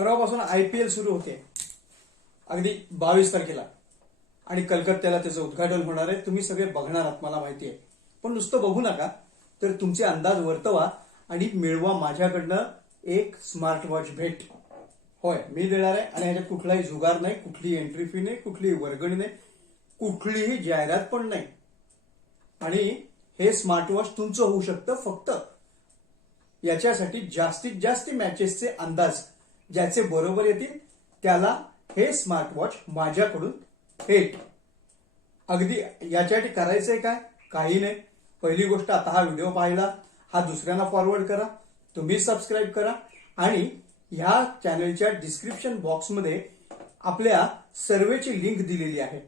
परवापासून I P L सुरू होते. अगदी बावीस तारखेला. आणि कलकत्त्याला त्याचं उद्घाटन होणार आहे. तुम्ही सगळे बघणार आहात मला माहिती आहे. पण नुसतं बघू नका तर तुमचे अंदाज वर्तवा आणि मिळवा माझ्याकडनं एक स्मार्ट वॉच भेट. होय मी देणार आहे आणि ह्याच्यात कुठलाही जुगार नाही कुठली एंट्री फी नाही कुठलीही वर्गणी नाही कुठलीही जाहिरात पण नाही. आणि हे स्मार्ट वॉच तुमचं होऊ शकतं फक्त याच्यासाठी जास्तीत जास्त मॅचेसचे अंदाज. ज्याचे बरोबर येतील त्याला हे स्मार्ट वॉच माझ्याकडून भेट. अगदी याच्यासाठी करायचंय काय? काही नाही. पहिली गोष्ट आता हा व्हिडिओ पाहिला. हा दुसऱ्यांना फॉरवर्ड करा. तुम्ही सबस्क्राईब करा. आणि ह्या चॅनलच्या डिस्क्रिप्शन बॉक्समध्ये आपल्या सर्वेची लिंक दिलेली आहे.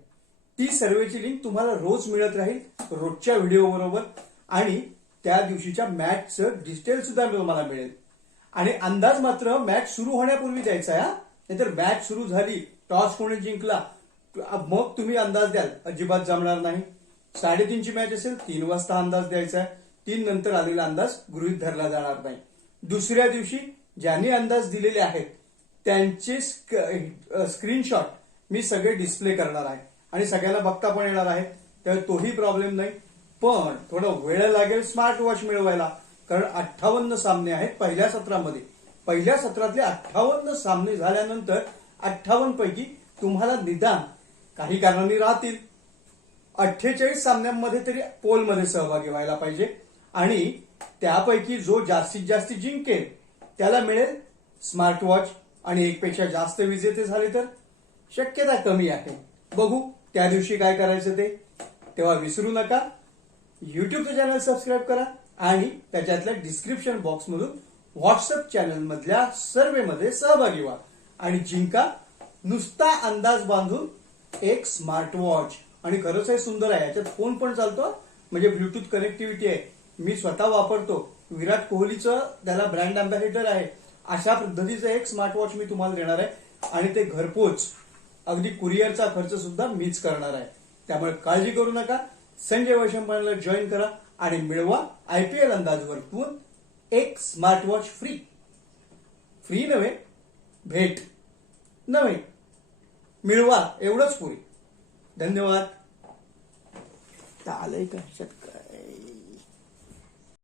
ती सर्वेची लिंक तुम्हाला रोज मिळत राहील रोजच्या व्हिडिओ बरोबर. आणि त्या दिवशीच्या मॅचचं डिटेल सुद्धा तुम्हाला मिळेल. आणि अंदाज मात्र मॅच सुरू होण्यापूर्वी द्यायचा आहे हा. नाहीतर मॅच सुरू झाली टॉस कोणी जिंकला मग तुम्ही अंदाज द्याल अजिबात जमणार नाही. साडेतीनची मॅच असेल तीन वाजता अंदाज द्यायचा आहे. तीन नंतर आलेला अंदाज गृहित धरला जाणार नाही. दुसऱ्या दिवशी ज्यांनी अंदाज दिलेले आहेत त्यांचे स्क्रीनशॉट मी सगळे डिस्प्ले करणार आहे. आणि सगळ्यांना बघता पण येणार आहे त्यामुळे तोही प्रॉब्लेम नाही. पण थोडं वेळ लागेल स्मार्ट वॉच मिळवायला. कारण अठ्ठावन्न सामने आहेत पहिल्या सत्रामध्ये. पहिल्या सत्रातले अठ्ठावन्न सामने झाल्यानंतर अठ्ठावन्न पैकी तुम्हाला निदान काही कारणांनी राहतील. अठ्ठेचाळीस सामन्यांमध्ये तरी पोलमध्ये सहभागी व्हायला पाहिजे. आणि त्यापैकी जो जास्तीत जास्त जिंकेल त्याला मिळेल स्मार्ट वॉच आणि एकपेक्षा जास्त विजेते झाले तर शक्यता कमी आहे. बघू त्या दिवशी काय करायचं ते. तेव्हा विसरू नका. युट्यूबचं चॅनल सबस्क्राईब करा. आणि त्याच्यातल्या डिस्क्रिप्शन बॉक्समधून व्हॉट्सअप चॅनल मधल्या सर्वेमध्ये सहभागी व्हा. आणि जिंका नुसता अंदाज बांधून एक स्मार्ट वॉच आणि खरंच हे सुंदर आहे. याच्यात फोन पण चालतो. म्हणजे ब्लूटूथ कनेक्टिव्हिटी आहे. मी स्वतः वापरतो. विराट कोहलीचं त्याला ब्रँड अम्बॅसेडर आहे. अशा पद्धतीचं एक स्मार्ट वॉच मी तुम्हाला देणार आहे. आणि ते घरपोच अगदी कुरिअरचा खर्च सुद्धा मीच करणार आहे. त्यामुळे काळजी करू नका. संजय वैशंपाला जॉईन करा. आणि मिळवा आयपीएल अंदाज वरतून एक स्मार्ट वॉच फ्री फ्री नव्हे भेट नव्हे. मिळवा एवढंच पुरी धन्यवाद. आलंय का? ह्याच्यात